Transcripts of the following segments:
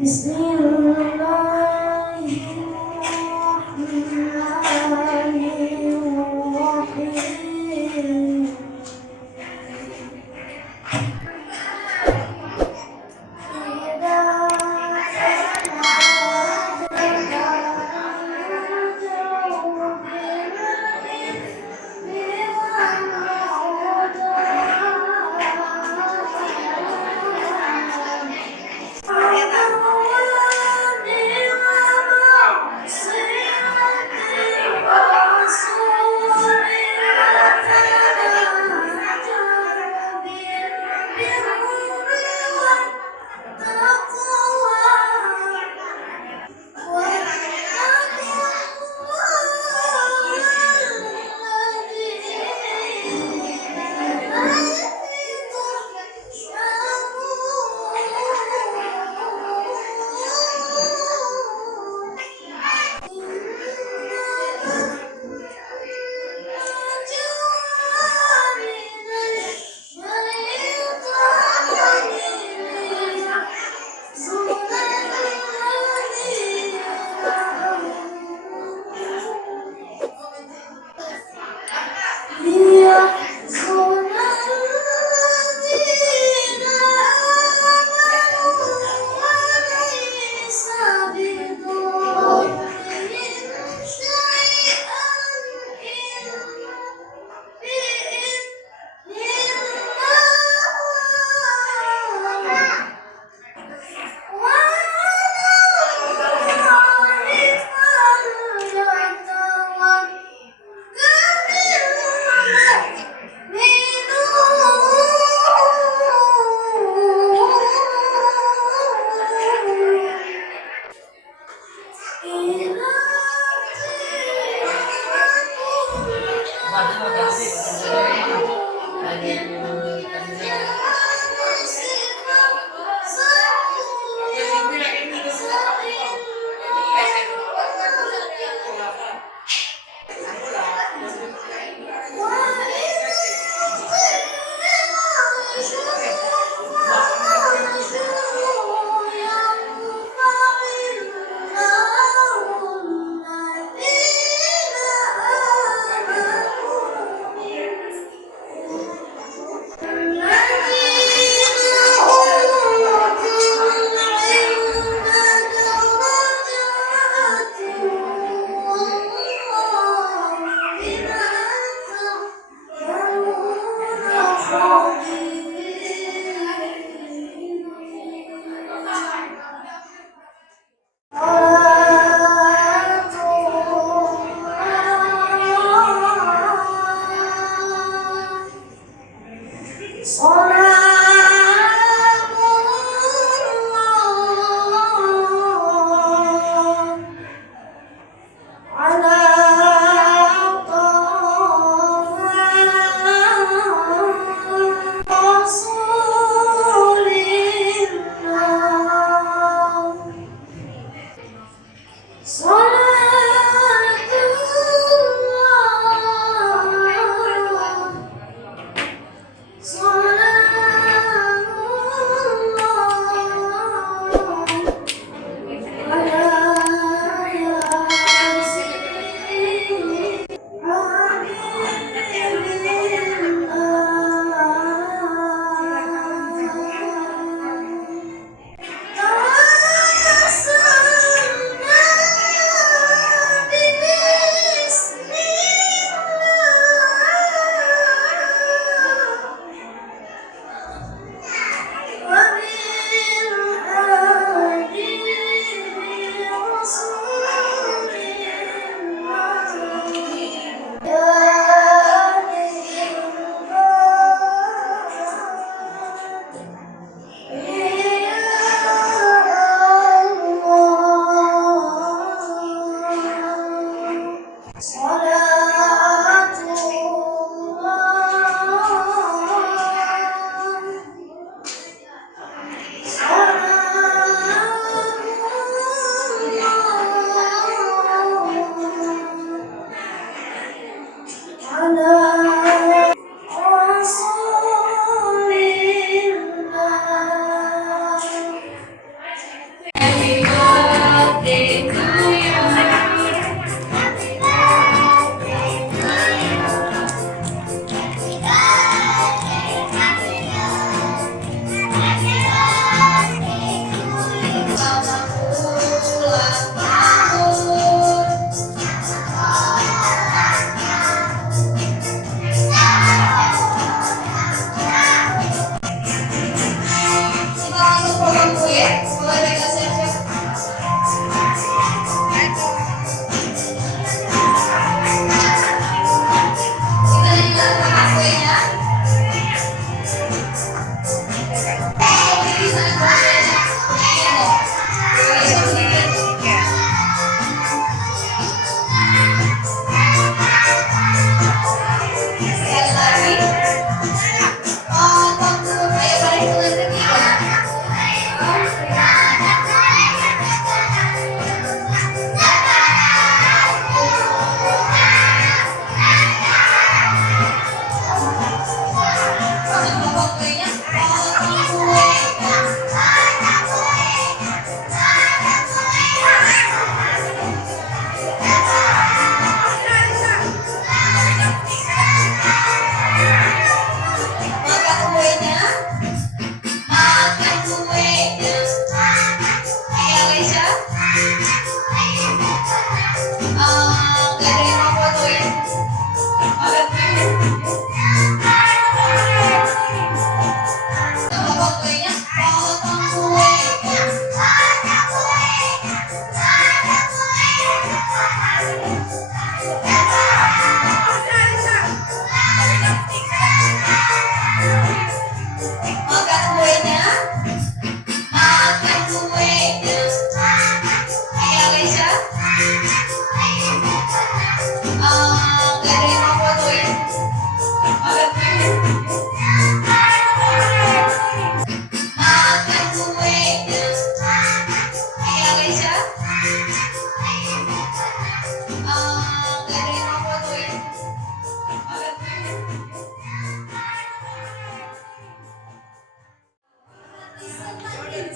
Bismillahirrahmanirrahim. Salat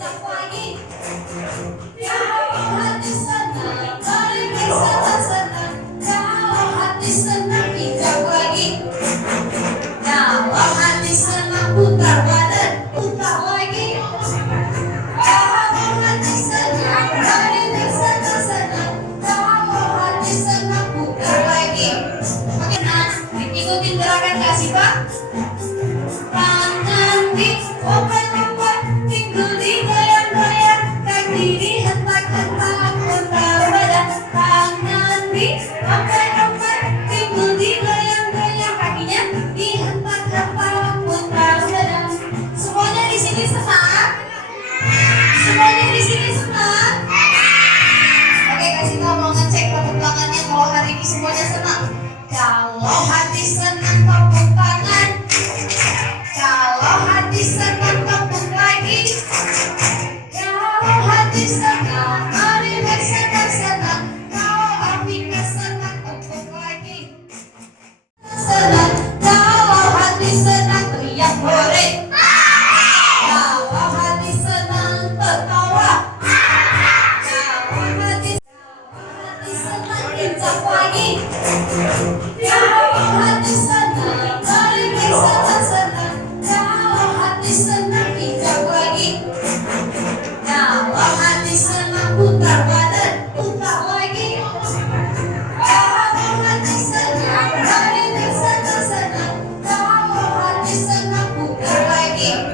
injak lagi. Kalau hati senang, mari bersama senang. Kalau hati senang, injak lagi. Kalau hati senang, putar badan, putar lagi. Kalau hati senang, mari bersama senang. Kalau hati senang, putar lagi. Oke, nah, ikutin gerakan kasih Pak. Tangan diompat-ompat, pinggul digoyang-goyang, kaki dihentak-hentak, putar badan. Tangan diompat-ompat, pinggul digoyang-goyang, kakinya dihentak-hentak, putar badan. Semuanya di sini senang? Semuanya di sini senang? Oke, kasih tahu mau ngecek tepuk tangannya kalau hari ini semuanya senang. Kalau hati senang tepuk tangan. Kalau hati senang tepuk lagi. Kalau hati senang mari bersenang-senang. Kalau hatinya senang tepuk lagi. Senang. Kalau hati senang teriak hore. Kalau hati senang tertawa. Kalau hati senang injak lagi. Kalau hati senang mari bersenang-senang. Kalau hati senang injak lagi. Kalau hati senang putar badan, putar lagi. Kalau hati senang mari bersenang-senang. Kalau hati senang putar lagi.